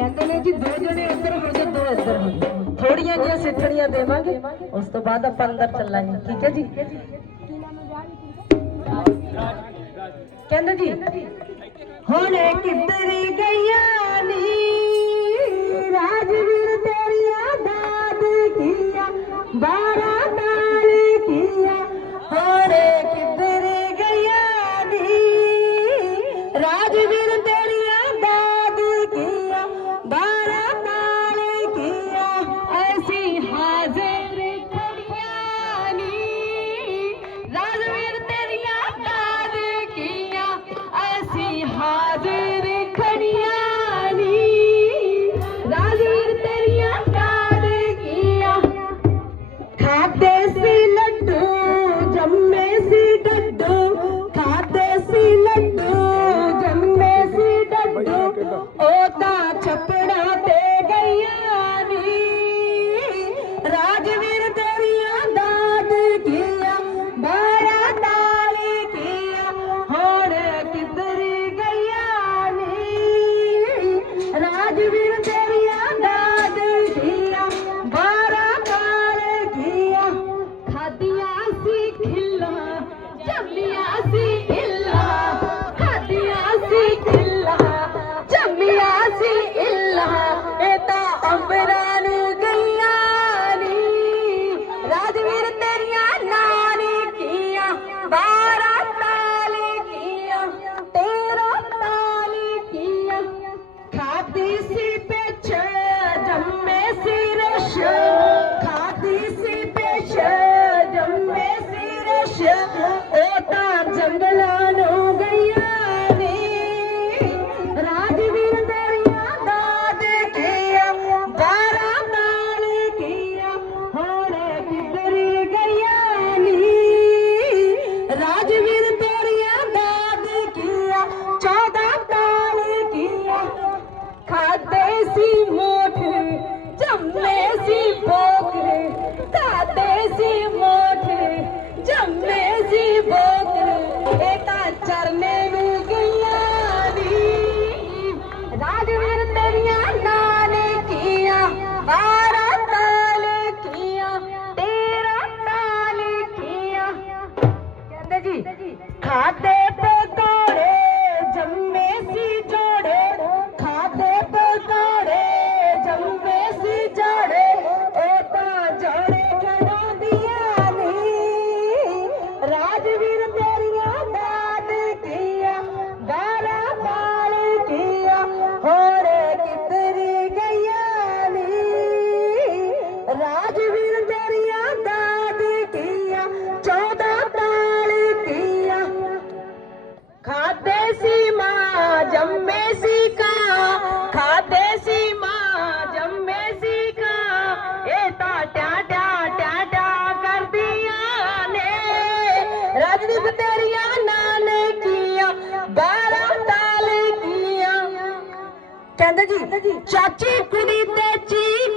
ਕਹਿੰਦੇ ਨੇ ਜੀ ਦੋ ਜਣੇ ਅੰਦਰ ਹੋ ਜਾ ਦੋ ਅੰਦਰ ਹੋ ਜਾ ਥੋੜੀਆਂ ਜਿਹੀਆਂ ਸਿੱਠਣੀਆਂ ਦੇਵਾਂਗੇ, ਉਸ ਤੋਂ ਬਾਅਦ ਆਪਾਂ ਅੰਦਰ ਚੱਲਾਂਗੇ। ਠੀਕ ਹੈ ਜੀ? ਕਹਿੰਦੇ ਜੀ, ਹੁਣ ਕਿੱਧਰ ਗਈਆਂ ਨੀ? ਰਾਜਵੀਰ ਤੇਰੀਆਂ ਦਾਦ ਕੀਆ, ਬਾਰਾ ਨਾਲ ਕੀਆ ਹੋਰੇ ਕਿੱਧਰ ਗਈਆਂ ਨੀ? ਰਾਜਵੀਰ کھاتے ਤੇਰੀਆਂ ਨਾਨਕੀਆਂ ਬਾਰਾਂ ਤਾਲ ਕੀਆਂ ਕਹਿੰਦੇ ਜੀ ਚਾਚੀ ਕੁੜੀ ਤੇ ਚੀ